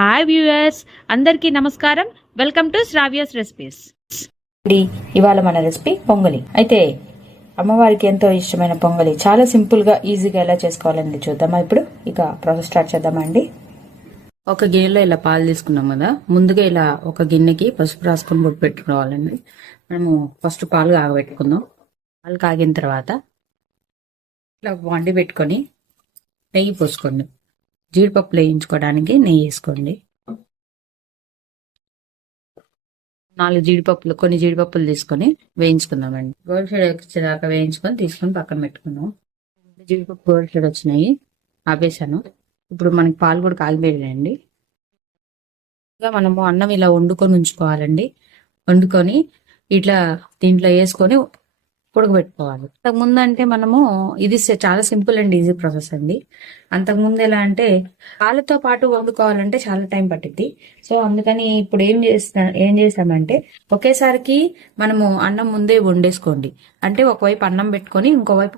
Hi viewers అందరికీ నమస్కారం. Welcome to Shravya's recipes. ఇది ఇవాళ మన రెసిపీ పొంగలి. అయితే అమ్మవారికి ఎంతో ఇష్టమైన పొంగలి. చాలా సింపుల్గా ఈజీగా ఎలా చేసుకోవాలని చూద్దామా ఇప్పుడు? ఇక ప్రాసెస్ స్టార్ట్ చేద్దామా అండి? ఒక గిన్నెలో ఇలా పాలు తీసుకున్నాం కదా. ముందుగా ఇలా ఒక గిన్నెకి పసుపు రాసుకొని బొట్టు పెట్టుకోవాలండి. మనము ఫస్ట్ పాలు కాగబెట్టుకుందాం పాలు కాగిన తర్వాత ఇట్లా వండి పెట్టుకొని నెయ్యి పోసుకోండి. జీడిపప్పులు వేయించుకోవడానికి నెయ్యి వేసుకోండి. నాలుగు జీడిపప్పులు కొన్ని జీడిపప్పులు తీసుకొని వేయించుకుందామండి. గోల్డ్ షేడ్ వచ్చేదాకా వేయించుకొని తీసుకొని పక్కన పెట్టుకున్నాం. జీడిపప్పు గోల్డ్ షేడ్ వచ్చినాయి. ఆపేసాను. ఇప్పుడు మనకి పాలు కూడా కాలిపోయాయండి ఇంకా మనము అన్నం ఇలా వండుకొని ఉంచుకోవాలండి. వండుకొని ఇట్లా దీంట్లో వేసుకొని ఉడకబెట్టుకోవాలి. అంతకుముందు అంటే మనము ఇది చాలా సింపుల్ అండ్ ఈజీ ప్రాసెస్ అండి. అంతకుముందు ఎలా అంటే పాలతో పాటు వండుకోవాలంటే చాలా టైం పట్టింది సో అందుకని ఇప్పుడు ఏం చేస్తా ఏం చేసామంటే ఒకేసారికి మనము అన్నం ముందే వండేసుకోండి. అంటే ఒకవైపు అన్నం పెట్టుకొని ఇంకోవైపు